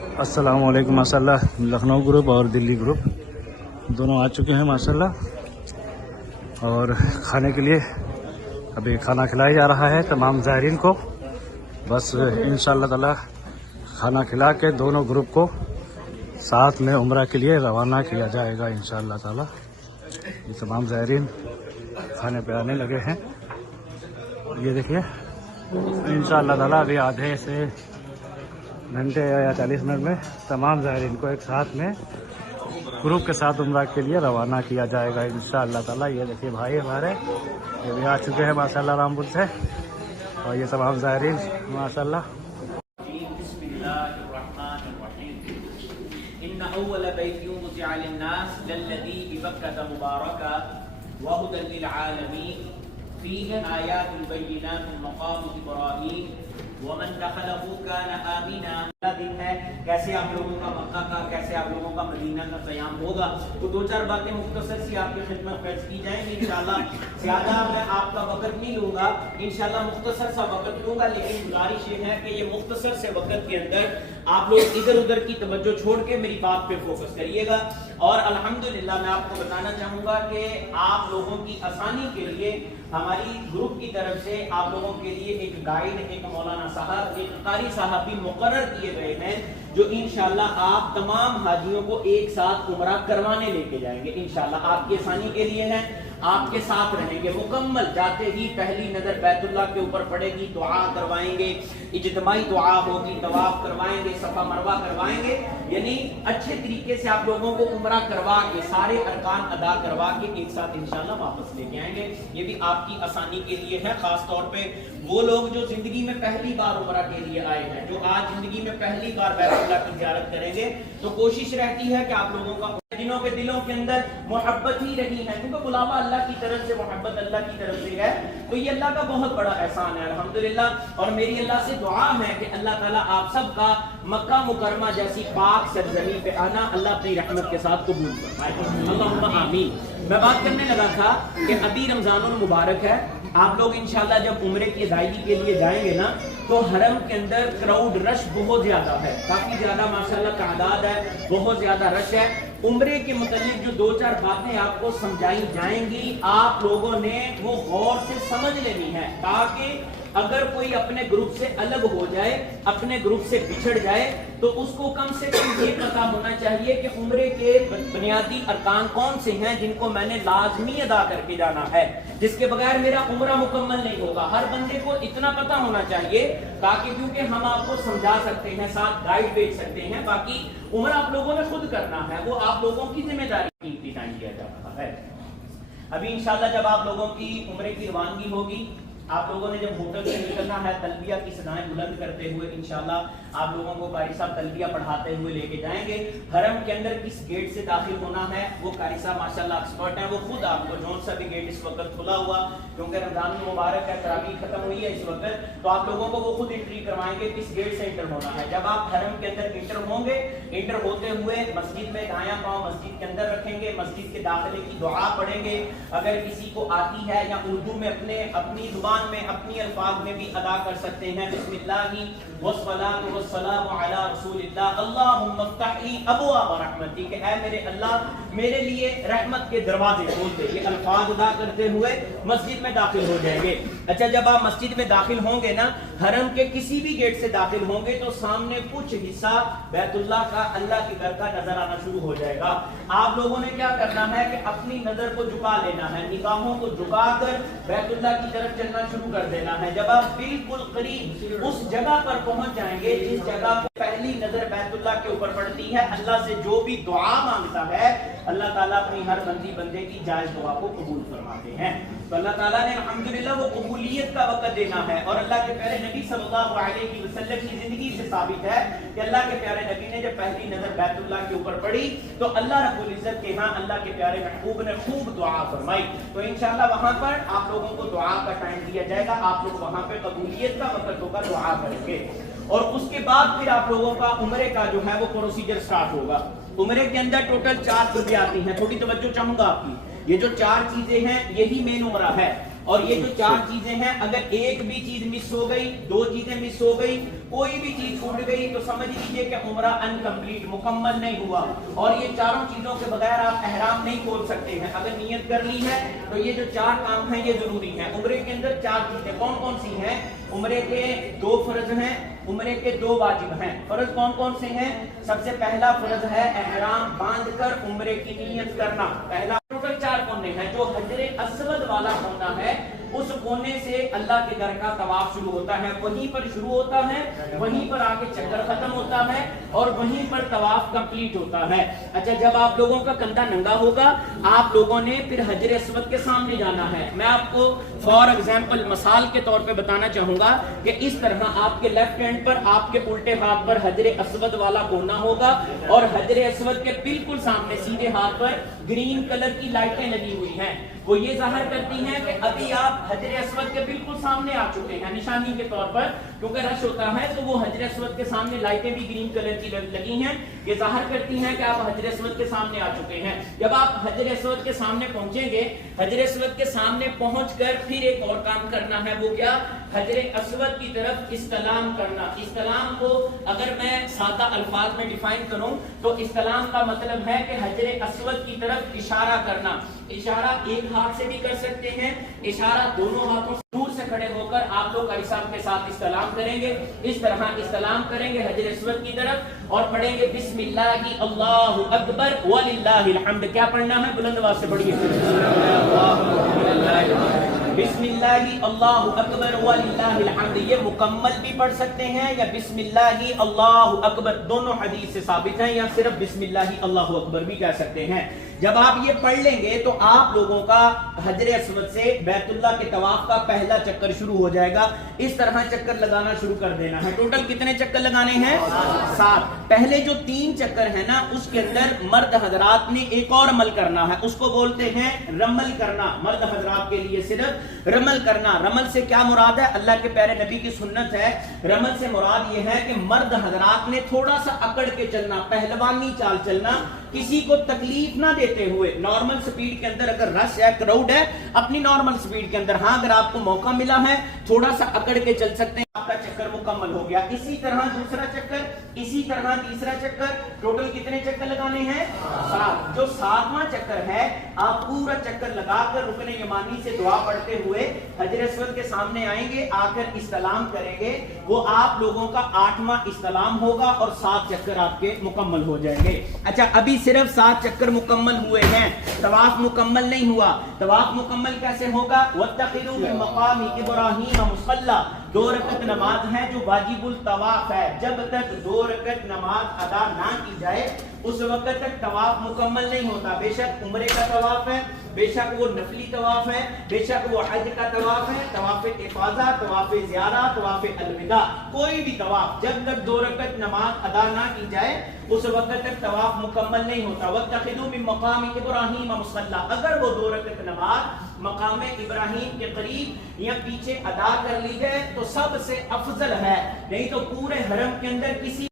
अस्सलाम वालेकुम। माशाल्लाह लखनऊ ग्रुप और दिल्ली ग्रुप दोनों आ चुके हैं माशाल्लाह, और खाने के लिए अभी खाना खिलाया जा रहा है तमाम ज़ायरीन को। बस इंशाअल्लाह ताला खाना खिला के दोनों ग्रुप को साथ में उम्रा के लिए रवाना किया जाएगा इंशाअल्लाह ताला। ये तमाम ज़ायरीन खाने पे आने लगे हैं। ये देखिए इंशाअल्लाह ताला अभी आधे से घंटे या 40 मिनट में तमाम ज़ायरीन को एक साथ में ग्रुप के साथ उम्रा के लिए रवाना किया जाएगा इंशाअल्लाह ताला। ये देखिए भाई हमारे ये भी आ चुके हैं माशाअल्लाह रामपुर से, और ये तमाम ज़ायरीन माशाअल्लाह। इन्ना अव्वल बैतिन वुज़िअ लिन्नास लल्लज़ी बिबक्कता मुबारका व हुदन लिल आलमीन फीहि आयातुल बय्यिनातुम मक़ामु इब्राहीम वमन दखलहु कान आमिना। दिन है कैसे आप लोगों का मक्का का, कैसे आप लोगों का मदीना का क़याम होगा, तो दो चार बातें मुख्तसर सी आपकी खिदमत पेश की जाएंगी इंशाअल्लाह। ज़्यादा मैं आपका वक्त नहीं लूँगा इंशाअल्लाह, मुख्तसर सा वक्त लूँगा, लेकिन गुजारिश ये है कि ये मुख्तसर से वक्त के अंदर आप लोग इधर उधर की तवज्जो छोड़ के मेरी बात पे फोकस करिएगा। और अल्हम्दुलिल्लाह मैं आपको बताना चाहूँगा कि आप लोगों की आसानी के लिए हमारी ग्रुप की तरफ से आप लोगों के लिए एक गाइड, एक मौलाना साहब, एक कारी साहब भी मुकर्रर किए गए हैं, जो इंशाअल्लाह आप तमाम हाजियों को एक साथ उम्रा करवाने लेके जाएंगे इंशाअल्लाह। आपकी आसानी के लिए है, आपके साथ रहेंगे मुकम्मल। जाते ही पहली नजर बैतुल्लाह के ऊपर पड़ेगी, दुआ करवाएंगे, इज्तिमाई दुआ होगी, तवाफ करवाएंगे, सफा मरवा करवाएंगे, यानी अच्छे तरीके से आप लोगों को उम्रा करवा के सारे अरकान अदा करवा के एक साथ इंशाअल्लाह वापस लेके आएंगे। ये भी आपकी आसानी के लिए है, खास तौर पे वो लोग जो जिंदगी में पहली बार उम्रा के लिए आए हैं, जो आज जिंदगी में पहली बार बैतुल्लाह की ज़ियारत करेंगे, तो कोशिश रहती है कि आप लोगों का जिनों के दिलों के अंदर मोहब्बत ही रही है, क्योंकि बुलावा अल्लाह की तरफ से, मोहब्बत अल्लाह की तरफ से है, तो ये अल्लाह का बहुत बड़ा एहसान है अल्हम्दुलिल्लाह। और मेरी अल्लाह से दुआ है कि अल्लाह ताला आप सबका मक्का मुकरमा जैसी पाक सरजमीन पे आना अल्लाह अपनी रहमत के साथ कबूल फरमाए, अल्लाहुम्मा आमीन। मैं बात करने लगा था कि अभी रमजानुल मुबारक है, आप लोग इंशाल्लाह जब उम्रे की अदायगी के लिए जाएंगे ना, तो हरम के अंदर क्राउड रश बहुत ज्यादा है, काफी ज्यादा माशाल्लाह तादाद है, बहुत ज्यादा रश है। उम्रे के मुतालिक जो दो चार बातें आपको समझाई जाएंगी, आप लोगों ने वो गौर से समझ लेनी है, ताकि अगर कोई अपने ग्रुप से अलग हो जाए, अपने ग्रुप से बिछड़ जाए, तो उसको कम से कम ये पता होना चाहिए कि उम्रे के बुनियादी अरकान कौन से हैं जिनको मैंने लाजमी अदा करके जाना है, जिसके बगैर मेरा उम्रा मुकम्मल नहीं होगा। हर बंदे को इतना पता होना चाहिए, ताकि क्योंकि हम आपको समझा सकते हैं, साथ गाइड भेज सकते हैं, बाकी उम्रा आप लोगों ने खुद करना है, वो आप लोगों की जिम्मेदारी इंतजाम किया जा रहा है। अभी इंशाल्लाह जब आप लोगों की उम्रे की रवानगी होगी, आप लोगों ने जब होटल से निकलना है, तलबिया की सदाएं बुलंद करते हुए इंशाल्लाह आप लोगों को कारी साहब तलबिया पढ़ाते हुए लेके जाएंगे। हरम के अंदर किस गेट से दाखिल होना है वो कारी साहब माशाल्लाह एक्सपर्ट है, वो खुद आपको जौन सा भी गेट इस वक्त खुला हुआ, क्योंकि रमजान मुबारक है, तरावी खत्म हुई है इस वक्त, तो आप लोगों को वो खुद एंट्री करवाएंगे किस गेट से इंटर होना है। जब आप हरम के अंदर इंटर होंगे, इंटर होते हुए मस्जिद में दायां पांव मस्जिद के अंदर रखेंगे, मस्जिद के दाखिले की दुआ पढ़ेंगे, अगर किसी को आती है या उर्दू में अपनी जुबान में, अपनी अल्फाज में भी अदा कर सकते हैं, बिस्मिल्लाहि वस्सलातु वस्सलामु अला रसूलिल्लाह अल्लाहुम्मा फ़्तह ली अबवाब रहमतिक, कि ऐ मेरे अल्लाह मेरे लिए रहमत के दरवाजे खोल दे। ये अल्फाज अदा करते हुए मस्जिद में दाखिल हो जाएंगे। अच्छा, जब आप मस्जिद में दाखिल होंगे ना, हरम के किसी भी गेट से दाखिल होंगे, तो सामने कुछ हिस्सा बैतुल्लाह का, अल्लाह के घर का नजर आना शुरू हो जाएगा। आप लोगों ने क्या करना है कि अपनी नजर को झुका लेना है, निगाहों को झुकाकर बैतुल्लाह की तरफ चलना शुरू कर देना है। जब आप बिल्कुल करीब उस जगह पर पहुंच जाएंगे जिस जगह पर पहली नजर बैतुल्लाह के ऊपर पड़ती है, अल्लाह से जो भी दुआ मांगता है अल्लाह ताला अपनी हर बंदे की जायज दुआ को कबूल फरमाते हैं। तो अल्लाह ताला ने अल्हम्दुलिल्लाह वो कबूलियत का वक्त देना है, और अल्लाह के प्यारे नबी सल्लल्लाहु अलैहि वसल्लम की जिंदगी से साबित है कि अल्लाह के प्यारे नबी ने जब पहली नजर बैतुल्लाह के ऊपर पड़ी, तो अल्लाह रब्बुल इज्जत के यहाँ अल्लाह के प्यारे महबूब ने खूब दुआ फरमाई। तो इंशाअल्लाह वहां पर आप लोगों को दुआ का टाइम दिया जाएगा, आप लोग वहां पे कबूलियत का वक्त होगा, दुआ करेंगे, और उसके बाद फिर आप लोगों का उम्रे का जो है वो प्रोसीजर स्टार्ट होगा। उम्रे के अंदर टोटल 4 चीजें आती हैं, थोड़ी तवज्जो चाहूंगा आपकी। ये जो 4 चीजें हैं यही मेन उम्रा है। اور یہ جو 4 چیزیں ہیں اگر ایک بھی چیز مس ہو گئی، 2 چیزیں مس ہو گئی، کوئی بھی چیز چھوٹ گئی تو سمجھ لیجئے کہ عمرہ انکمپلیٹ، مکمل نہیں ہوا. اور یہ چاروں چیزوں کے بغیر آپ احرام نہیں کھول سکتے ہیں. اگر نیت کر لی ہے تو یہ جو 4 کام ہیں یہ ضروری ہیں. عمرے کے اندر 4 چیزیں کون کون سی ہیں؟ عمرے کے 2 فرض ہیں، عمرے کے 2 واجب ہیں. فرض کون کون سے ہیں؟ سب سے پہلا فرض ہے احرام باندھ کر عمرے کی نیت کرنا. پہلا ٹوٹل 4 کونے ہیں. جو حجر اسود والا کونا ہے اس کونے سے اللہ کے گھر کا طواف شروع ہوتا ہے، وہیں پر شروع ہوتا ہے، وہیں پر آ کے چکر ختم ہوتا ہے اور وہیں پر طواف کمپلیٹ ہوتا ہے. اچھا، جب آپ لوگوں کا کندھا ننگا ہوگا آپ لوگوں نے پھر حجر اسود کے سامنے جانا ہے. میں آپ کو فار ایگزامپل مثال کے طور پہ بتانا چاہوں گا کہ اس طرح آپ کے لیفٹ ہینڈ پر آپ کے الٹے ہاتھ پر حجر اسود والا کونا ہوگا اور حجر اسود کے بالکل سامنے سیدھے ہاتھ پر گرین کلر کی لائٹیں لگی ہوئی ہیں. وہ یہ ظاہر کرتی ہیں کہ ابھی آپ حجر اسود کے بالکل سامنے آ چکے ہیں نشانی کے طور پر، کیونکہ رش ہوتا ہے تو وہ حجر اسود کے سامنے لائٹیں بھی گرین کلر کی لگی ہیں، یہ ظاہر کرتی ہیں کہ آپ حجر اسود کے سامنے آ چکے ہیں. جب آپ حجر اسود کے سامنے پہنچیں گے، حجر اسود کے سامنے پہنچ کر پھر ایک اور کام کرنا ہے. وہ کیا؟ حجر اسود کی طرف استلام کرنا. استلام کو اگر میں سادہ الفاظ میں ڈیفائن کروں تو استلام کا مطلب ہے کہ حجر اسود کی طرف اشارہ کرنا. اشارہ ایک ہاتھ سے بھی کر سکتے ہیں، اشارہ دونوں ہاتھوں سے دور سے کھڑے ہو کر آپ لوگ قاری صاحب کے ساتھ استلام کریں گے. اس طرح استلام کریں گے حجر اسود کی طرف اور پڑھیں گے بسم اللہ اللہ اکبر وللہ الحمد. کیا پڑھنا ہے؟ بلند آواز سے پڑھیے. بسم اللہ اللہ اکبر وللہ الحمد. یہ مکمل بھی پڑھ سکتے ہیں یا بسم اللہ اللہ اکبر، دونوں حدیث سے ثابت ہیں، یا صرف بسم اللہ اللہ اکبر بھی کہہ سکتے ہیں. جب آپ یہ پڑھ لیں گے تو آپ لوگوں کا حجر اسود سے بیت اللہ کے طواف کا پہلا چکر شروع ہو جائے گا. اس طرح چکر لگانا شروع کر دینا ہے. ٹوٹل کتنے چکر لگانے ہیں؟ 7. پہلے جو 3 چکر ہیں نا اس کے اندر مرد حضرات نے ایک اور عمل کرنا ہے، اس کو بولتے ہیں رمل کرنا. مرد حضرات کے لیے صرف رمل کرنا. رمل سے کیا مراد ہے؟ اللہ کے پیارے نبی کی سنت ہے. رمل سے مراد یہ ہے کہ مرد حضرات نے تھوڑا سا اکڑ کے چلنا، پہلوانی چال چلنا، کسی کو تکلیف نہ دیتے ہوئے. نارمل سپیڈ کے اندر اگر رش ہے، کراؤڈ ہے، اپنی نارمل سپیڈ کے اندر. ہاں اگر آپ کو موقع ملا ہے تھوڑا سا اکڑ کے چل سکتے ہیں. آپ کا چکر مکمل ہو گیا. اسی طرح دوسرا چکر، اسی طرح تیسرا چکر. ٹوٹل کتنے چکر لگانے ہیں؟ 7. جو 7واں چکر ہے آپ پورا چکر لگا کر رکن یمانی سے دعا پڑھتے ہوئے حجر اسود کے سامنے آئیں گے، آ کر استلام کریں گے. وہ آپ لوگوں کا 8واں استلام ہوگا اور 7 چکر آپ کے مکمل ہو جائیں گے. اچھا، ابھی صرف 7 چکر مکمل ہوئے ہیں، طواف مکمل نہیں ہوا. طواف مکمل کیسے ہوگا؟ وَاتَّخِذُوا مِن مَّقَامِ إِبْرَاهِيمَ مُصَلًّى. 2 رکعت نماز ہے جو واجب الطواف ہے. جب تک 2 رکعت نماز ادا نہ کی جائے اس وقت تک طواف مکمل نہیں ہوتا. بے شک عمرے کا طواف ہے، بے شک وہ نفلی طواف ہے، بے شک وہ حج کا طواف ہے، طواف افاضہ، طواف زیارہ، طواف الوداع، کوئی بھی طواف جب تک 2 رکعت نماز ادا نہ کی جائے اس وقت تک طواف مکمل نہیں ہوتا. وَاتَّخِذُوا مِن مَّقَامِ إِبْرَاهِيمَ مُصَلًّى. اگر وہ 2 رکعت نماز مقام ابراہیم کے قریب یا پیچھے ادا کر لی جائے تو سب سے افضل ہے، نہیں تو پورے حرم کے اندر کسی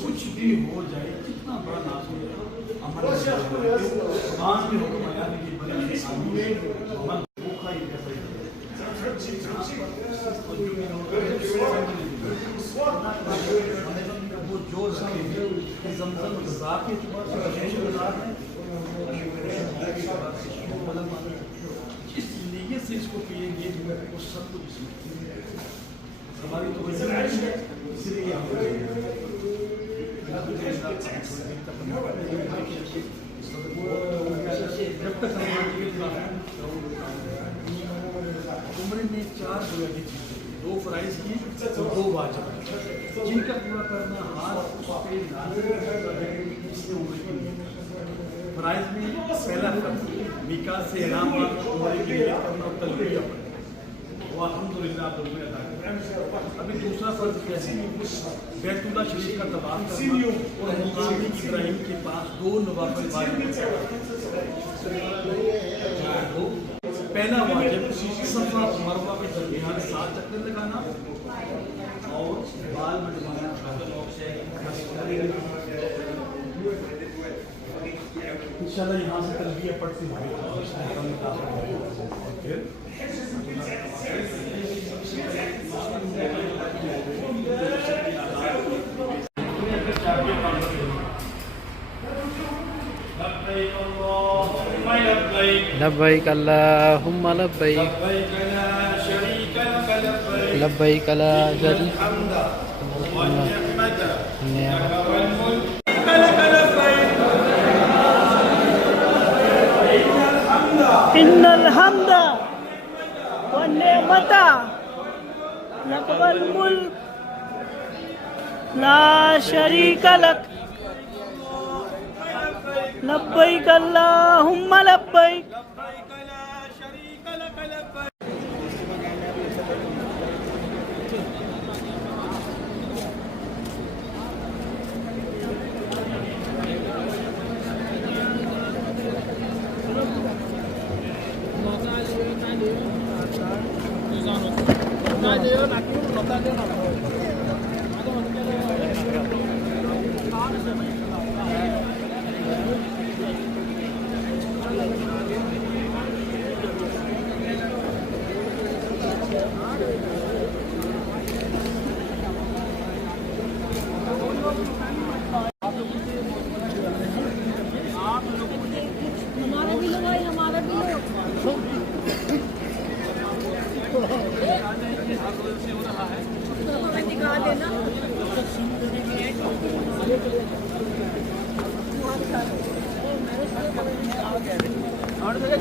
کچھ بھی ہو جائے، کتنا بڑا ناز ہو جائے، اس نیت سے اس کو پیئیں گے وہ سب کچھ ہماری تو اس لیے جب تک عمرے میں 4 بنیادی چیزیں، 2 فرائض کی اور 2 واجب، جن کا پورا کرنا ہاتھ اس پہ اس نے عمرے کی نیت. فرائض میں پہلا فرض میقات سے احرام باندھ کر عمرے کی نیت کرنا اور تلبیہ پڑھنا، وہ الحمدللہ آپ لوگوں نے ادا کیا۔ ابھی دوسرا فرض کیسے بیت اللہ شریف کا طواف کرنا اور مقام ابراہیم کے پاس 2 نوافل واجب ہیں۔ پہلا واجب صفا اور مروہ کے درمیان 7 چکر لگانا اور بال منڈوانا۔ انشاءاللہ یہاں سے تلبیہ پڑھتے ہوئے لبیک اللہم لبیک لبیک لا شریک ان الحمد والنعمت لك والملك لا شريك لك لبيك اللهم لبيك ہمارا بھی لو بھائی، ہمارا بھی لو نکال دینا۔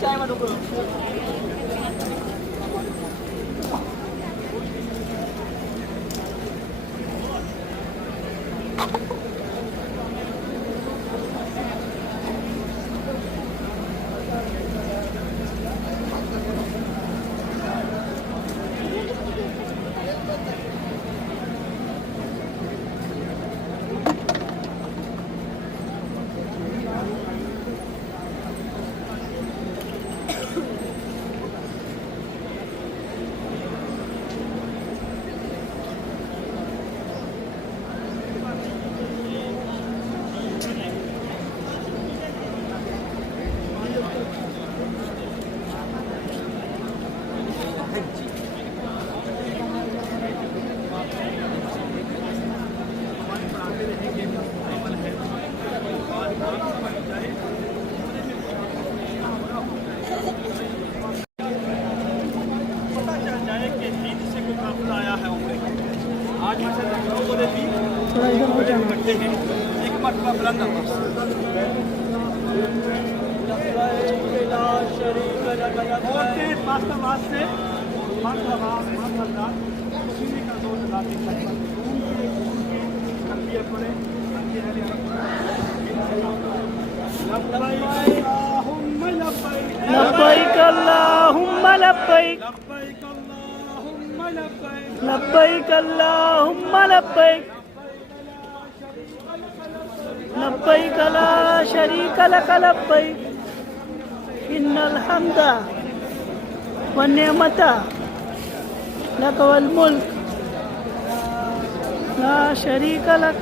چائے میں ایک مرتبہ بلند آواز اور تیز پاس آواز سے لبیک اللہم لبیک لبیک اللہم لبیک لبیک لا شریک لک لبیک ان الحمد والنعمت لک والملک لا شریک لک